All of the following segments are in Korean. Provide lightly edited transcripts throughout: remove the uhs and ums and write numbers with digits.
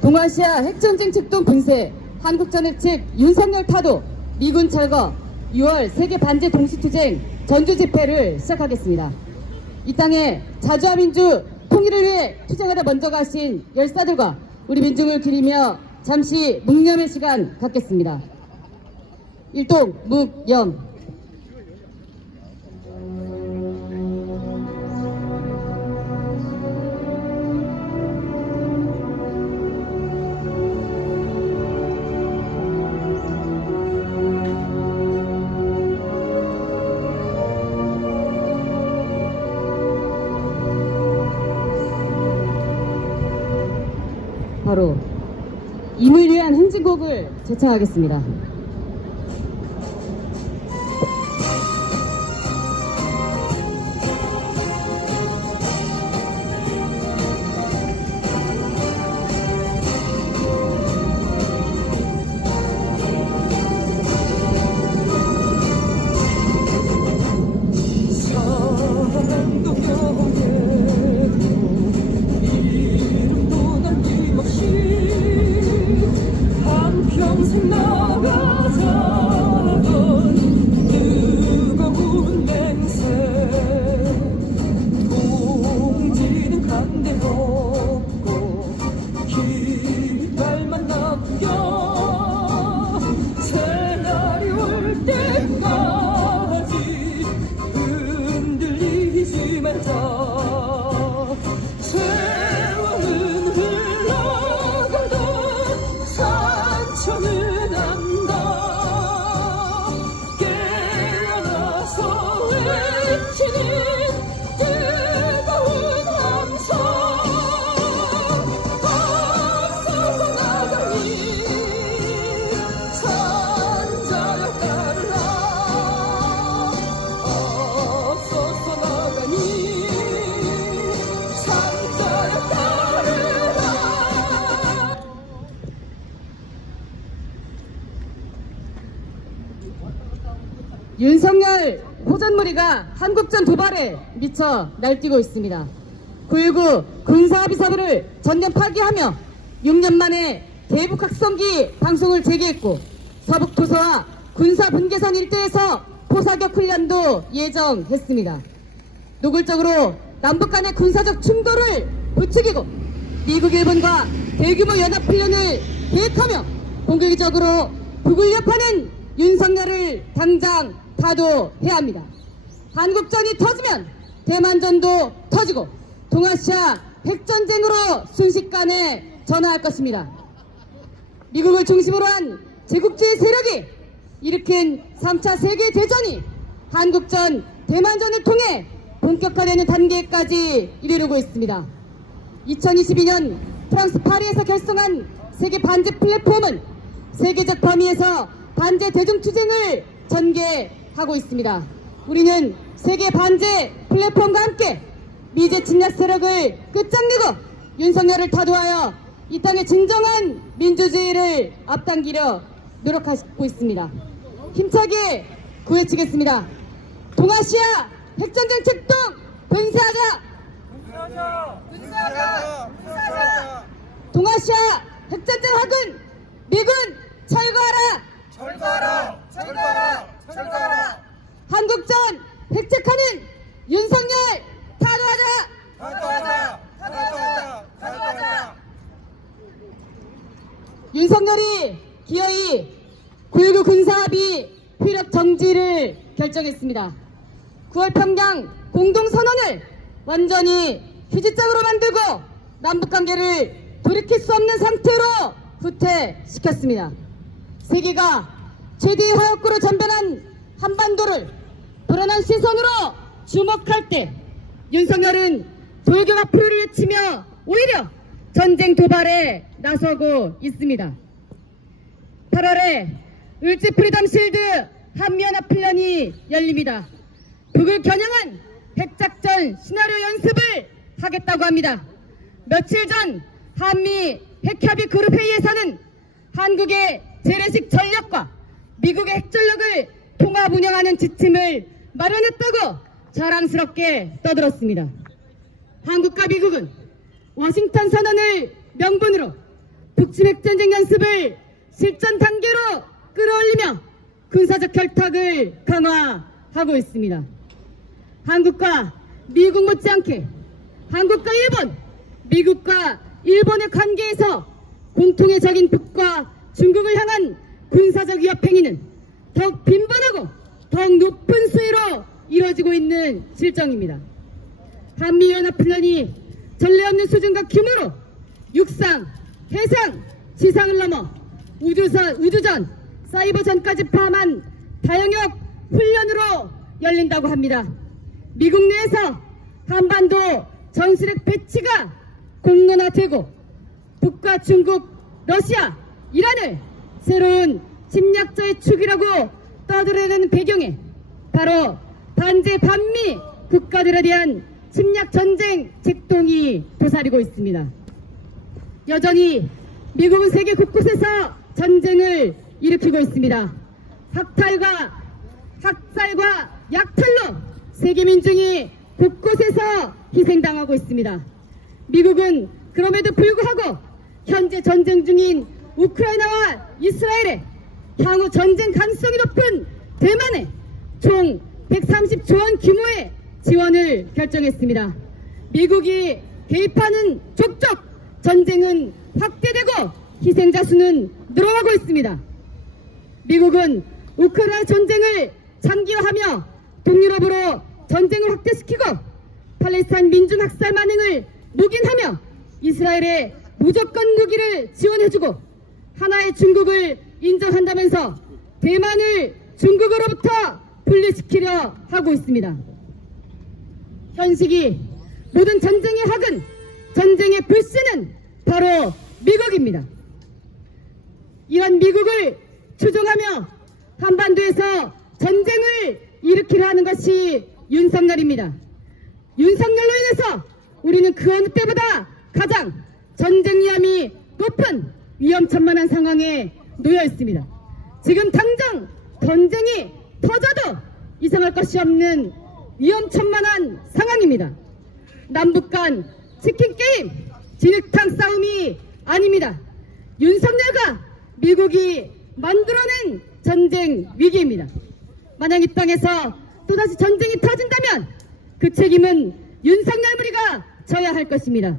동아시아 핵전쟁 책동 분쇄, 한국전핵 측 윤석열 타도, 미군 철거, 6월 세계 반제 동시투쟁 전주 집회를 시작하겠습니다. 이 땅에 자주와 민주 통일을 위해 투쟁하다 먼저 가신 열사들과 우리 민중을 기리며 잠시 묵념의 시간 갖겠습니다. 일동 묵념. 바로 임을 위한 행진곡을 제창하겠습니다. 평생 나가자던 뜨거운 맹세 동지는 간대 없고 깃발만 남겨 새날이 올 때까지 흔들리지 말자. 세월은 흘러가던 산천을 안다. 깨어나서 외치는 뜨거운 함성. 앞서서 나가니 산자여 따르라. 앞서서 나가니 산자여 따르라. 윤석열 호전무리가 한국전 도발에 미쳐 날뛰고 있습니다. 9.19 군사합의서를 전면 파기하며 6년 만에 대북확성기 방송을 재개했고, 서북토서와 군사분계선 일대에서 포사격 훈련도 예정했습니다. 노골적으로 남북 간의 군사적 충돌을 부추기고 미국 일본과 대규모 연합훈련을 계획하며 공격적으로 북을 협하는 윤석열을 당장 타도해야 합니다. 한국전이 터지면 대만전도 터지고 동아시아 핵전쟁으로 순식간에 전화할 것입니다. 미국을 중심으로 한 제국주의 세력이 일으킨 3차 세계대전이 한국전, 대만전을 통해 본격화되는 단계까지 이르르고 있습니다. 2022년 프랑스 파리에서 결성한 세계 반제 플랫폼은 세계적 범위에서 반제 대중투쟁을 전개하고 있습니다. 우리는 세계 반제 플랫폼과 함께 미제 침략 세력을 끝장내고 윤석열을 타도하여 이 땅의 진정한 민주주의를 앞당기려 노력하고 있습니다. 힘차게 구해치겠습니다. 동아시아 핵전쟁 책동 분쇄하자! 분쇄하자! 동아시아 핵전쟁 학은 미군 철거하라! 철거하라! 한국전 핵책하는 윤석열 타도하자! 윤석열이 기어이 9.19 군사합의 효력 정지를 결정했습니다. 9월 평양 공동선언을 완전히 휴지장으로 만들고 남북관계를 돌이킬 수 없는 상태로 후퇴시켰습니다. 세계가 최대의 화약고로 전변한 한반도를 불안한 시선으로 주목할 때 윤석열은 돌격 앞으로를 외치며 오히려 전쟁 도발에 나서고 있습니다. 8월에 을지 프리덤 실드 한미연합훈련이 열립니다. 북을 겨냥한 핵작전 시나리오 연습을 하겠다고 합니다. 며칠 전 한미 핵협의 그룹 회의에서는 한국의 재래식 전력과 미국의 핵전력을 통합 운영하는 지침을 마련했다고 자랑스럽게 떠들었습니다. 한국과 미국은 워싱턴 선언을 명분으로 북침핵전쟁 연습을 실전 단계로 끌어올리며 군사적 결탁을 강화하고 있습니다. 한국과 미국 못지않게 한국과 일본, 미국과 일본의 관계에서 공통의 적인 북과 중국을 향한 군사적 위협 행위는 더욱 빈번하고 더욱 높은 수위로 이루어지고 있는 실정입니다. 한미연합훈련이 전례 없는 수준과 규모로 육상, 해상, 지상을 넘어 우주전, 사이버전까지 포함한 다영역 훈련으로 열린다고 합니다. 미국 내에서 한반도 전술핵 배치가 공론화되고 북과 중국, 러시아, 이란을 새로운 침략자의 축이라고 떠들어내는 배경에 바로 반제 반미 국가들에 대한 침략 전쟁 책동이 도사리고 있습니다. 여전히 미국은 세계 곳곳에서 전쟁을 일으키고 있습니다. 학살과 약탈로 세계 민중이 곳곳에서 희생당하고 있습니다. 미국은 그럼에도 불구하고 현재 전쟁 중인 우크라이나와 이스라엘에 향후 전쟁 가능성이 높은 대만에 총 130조 원 규모의 지원을 결정했습니다. 미국이 개입하는 족족 전쟁은 확대되고 희생자 수는 늘어나고 있습니다. 미국은 우크라이나 전쟁을 장기화하며 동유럽으로 전쟁을 확대시키고 팔레스타인 민중 학살 만행을 묵인하며 이스라엘에 무조건 무기를 지원해주고 하나의 중국을 인정한다면서 대만을 중국으로부터 분리시키려 하고 있습니다. 현시기 모든 전쟁의 학은 전쟁의 불씨는 바로 미국입니다. 이런 미국을 추종하며 한반도에서 전쟁을 일으키려 하는 것이 윤석열입니다. 윤석열로 인해서 우리는 그 어느 때보다 가장 전쟁 위험이 높은 위험천만한 상황에 놓여 있습니다. 지금 당장 전쟁이 터져도 이상할 것이 없는 위험천만한 상황입니다. 남북 간 치킨게임, 진흙탕 싸움이 아닙니다. 윤석열과 미국이 만들어낸 전쟁 위기입니다. 만약 이 땅에서 또다시 전쟁이 터진다면 그 책임은 윤석열 무리가 져야 할 것입니다.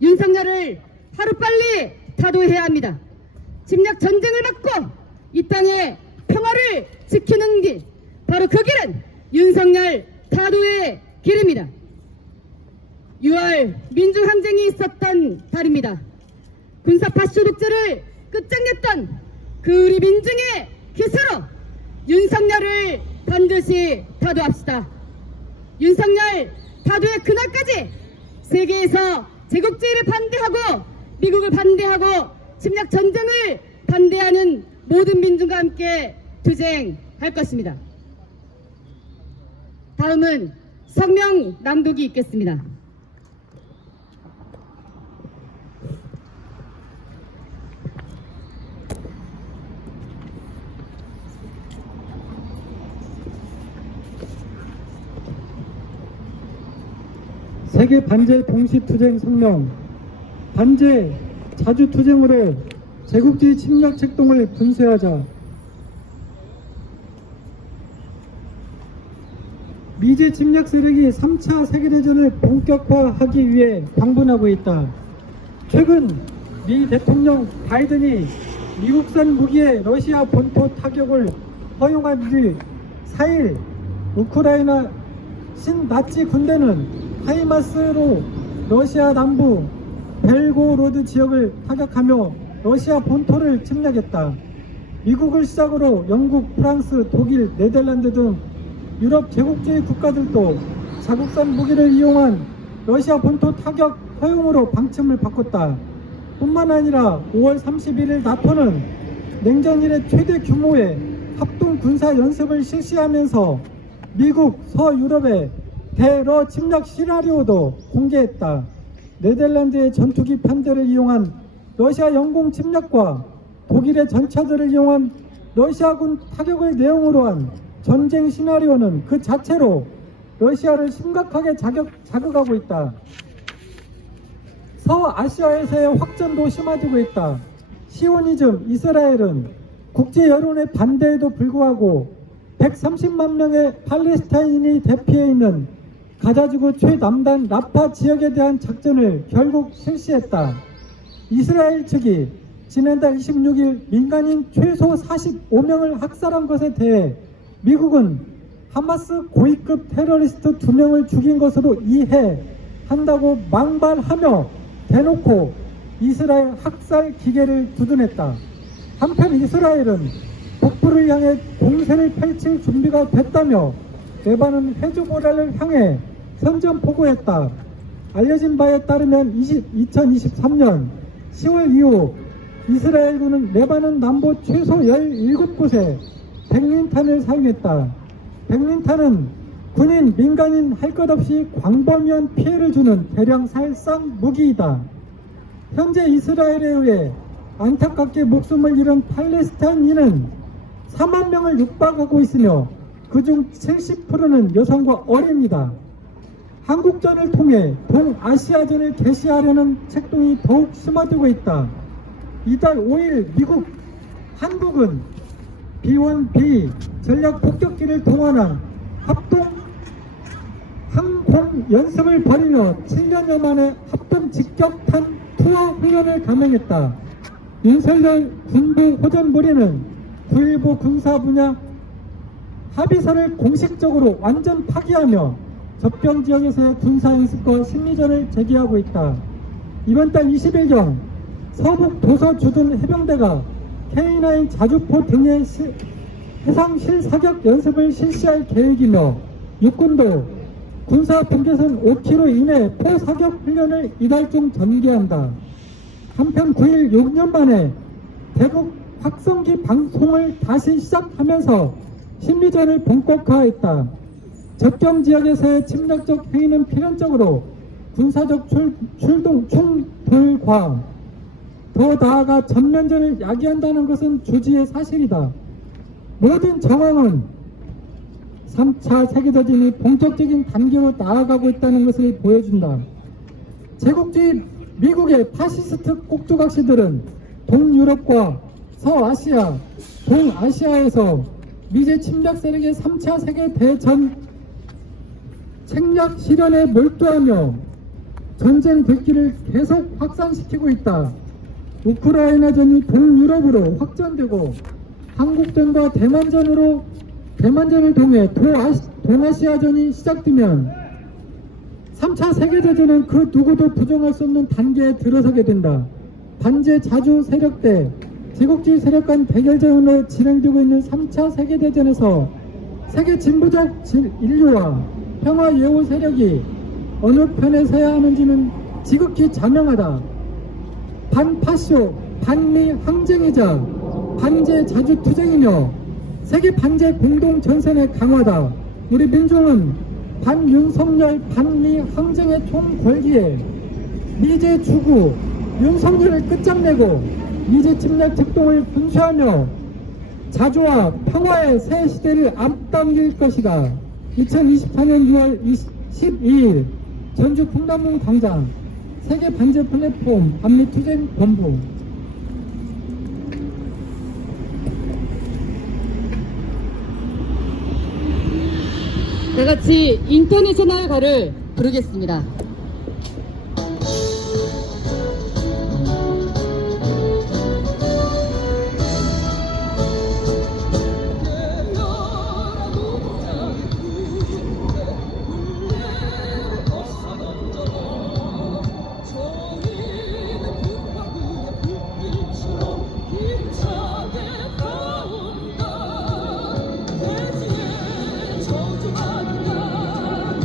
윤석열을 하루빨리 타도해야 합니다. 침략 전쟁을 막고 이 땅의 평화를 지키는 길, 바로 그 길은 윤석열 타도의 길입니다. 6월 민중항쟁이 있었던 달입니다. 군사파쇼 독재를 끝장냈던 그 우리 민중의 기수로 윤석열을 반드시 타도합시다. 윤석열 타도의 그날까지 세계에서 제국주의를 반대하고 미국을 반대하고 침략 전쟁을 반대하는 모든 민중과 함께 투쟁할 것입니다. 다음은 성명 낭독이 있겠습니다. 세계 반제 동시투쟁 성명. 반제 자주투쟁으로 제국주의 침략 책동을 분쇄하자. 미제 침략 세력이 3차 세계대전을 본격화하기 위해 광분하고 있다. 최근 미 대통령 바이든이 미국산 무기의 러시아 본토 타격을 허용한 뒤 4일 우크라이나 신나치 군대는 하이마스로 러시아 남부 벨고로드 지역을 타격하며 러시아 본토를 침략했다. 미국을 시작으로 영국, 프랑스, 독일, 네덜란드 등 유럽 제국주의 국가들도 자국산 무기를 이용한 러시아 본토 타격 허용으로 방침을 바꿨다. 뿐만 아니라 5월 31일 나토는 냉전 이래 최대 규모의 합동 군사 연습을 실시하면서 미국, 서유럽의 대러 침략 시나리오도 공개했다. 네덜란드의 전투기 편대를 이용한 러시아 영공 침략과 독일의 전차들을 이용한 러시아군 타격을 내용으로 한 전쟁 시나리오는 그 자체로 러시아를 심각하게 자극하고 있다. 서아시아에서의 확전도 심화되고 있다. 시오니즘 이스라엘은 국제 여론의 반대에도 불구하고 130만 명의 팔레스타인이 대피해 있는 가자지구 최남단 라파 지역에 대한 작전을 결국 실시했다. 이스라엘 측이 지난달 26일 민간인 최소 45명을 학살한 것에 대해 미국은 하마스 고위급 테러리스트 2명을 죽인 것으로 이해한다고 망발하며 대놓고 이스라엘 학살 기계를 두둔했다. 한편 이스라엘은 북부를 향해 공세를 펼칠 준비가 됐다며 레바논 헤즈보라를 향해 선전포고했다. 알려진 바에 따르면 2023년 10월 이후 이스라엘군은 레바논 남부 최소 17곳에 백린탄을 사용했다. 백린탄은 군인, 민간인 할 것 없이 광범위한 피해를 주는 대량 살상 무기이다. 현재 이스라엘에 의해 안타깝게 목숨을 잃은 팔레스타인인은 4만 명을 육박하고 있으며 그중 70%는 여성과 어린이다. 한국전을 통해 동아시아전을 개시하려는 책동이 더욱 심화되고 있다. 이달 5일 미국, 한국은 B-1B 전략 폭격기를 동원한 합동 항공 연습을 벌이며 7년여 만에 합동 직격탄 투하 훈련을 감행했다. 윤석열 군부 호전부리는 9.19 군사 분야 합의서를 공식적으로 완전 파기하며 접경 지역에서의 군사 연습과 심리전을 제기하고 있다. 이번 달 20일경 서북 도서 주둔 해병대가 K9 자주포 등의 해상 실사격 연습을 실시할 계획이며 육군도 군사 분계선 5km 이내 포사격 훈련을 이달 중 전개한다. 한편 9일 6년 만에 대북 확성기 방송을 다시 시작하면서 심리전을 본격화했다. 접경 지역에서의 침략적 행위는 필연적으로 군사적 충돌과 더 나아가 전면전을 야기한다는 것은 주지의 사실이다. 모든 정황은 3차 세계대전이 본격적인 단계로 나아가고 있다는 것을 보여준다. 제국주의 미국의 파시스트 꼭두각시들은 동유럽과 서아시아, 동아시아에서 미제 침략 세력의 3차 세계대전 책략 실현에 몰두하며 전쟁 불길을 계속 확산시키고 있다. 우크라이나전이 동유럽으로 확전되고 한국전과 대만전을 통해 동아시아전이 시작되면 3차 세계대전은 그 누구도 부정할 수 없는 단계에 들어서게 된다. 반제 자주 세력대 제국주의 세력 간 대결전으로 진행되고 있는 3차 세계대전에서 세계 진보적 인류와 평화 예우 세력이 어느 편에 서야 하는지는 지극히 자명하다. 반파쇼, 반미 항쟁이자 반제 자주 투쟁이며 세계 반제 공동 전선의 강화다. 우리 민중은 반윤석열, 반미 항쟁의 총 걸기에 미제 주구, 윤석열을 끝장내고 미제 침략 책동을 분수하며 자주와 평화의 새 시대를 앞당길 것이다. 2024년 6월 12일 전주 풍남문 광장 세계 반제 플랫폼 반미 투쟁 본부. 다 같이 인터내셔널 가를 부르겠습니다. 저주받은 나를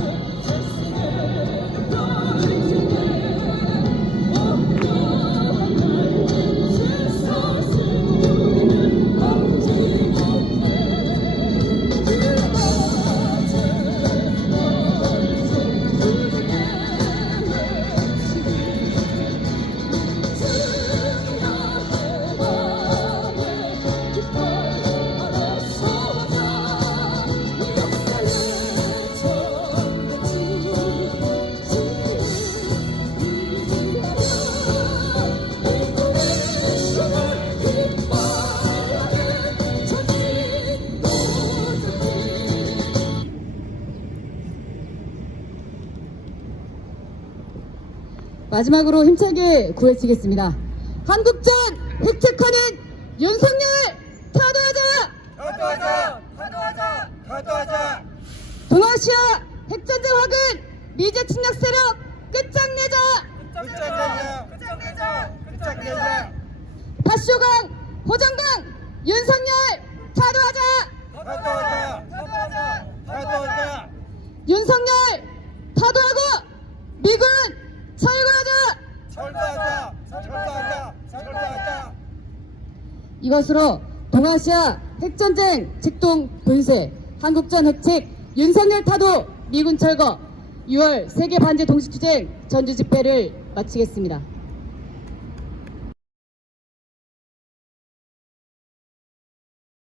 마지막으로 힘차게 구해치겠습니다. 한국전 획책하는 윤석열 타도하자! 타도하자! 동아시아 핵전쟁 확은 미제 침략 세력 끝장내자! 끝장내자! 파쇼강 호정강 윤석열 타도하자! 타도하자! 윤석열 타도하고 미군 철거하자! 철거하자! 이것으로 동아시아 핵전쟁 직동 분쇄 한국전 핵책 윤석열 타도 미군 철거 6월 세계 반제 동시투쟁 전주 집회를 마치겠습니다.